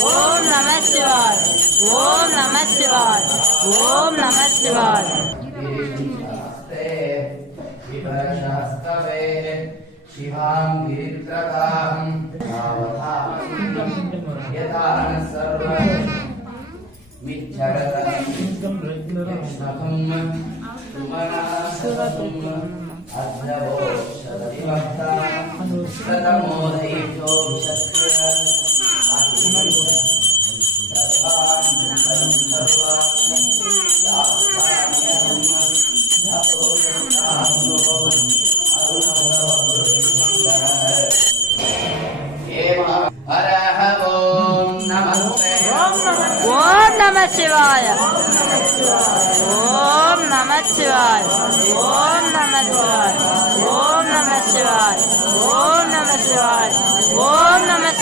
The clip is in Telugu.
ఓం నమ శివాయ ఓం నమ శివాయ ఓం నమ శివాయ शिवां गिरित्रतां यथा ఓం నమ శివాయ ఓం నమ శివాయ ఓం నమ శివాయ ఓం నమ శివాయ ఓం నమ శివాయ ఓం నమ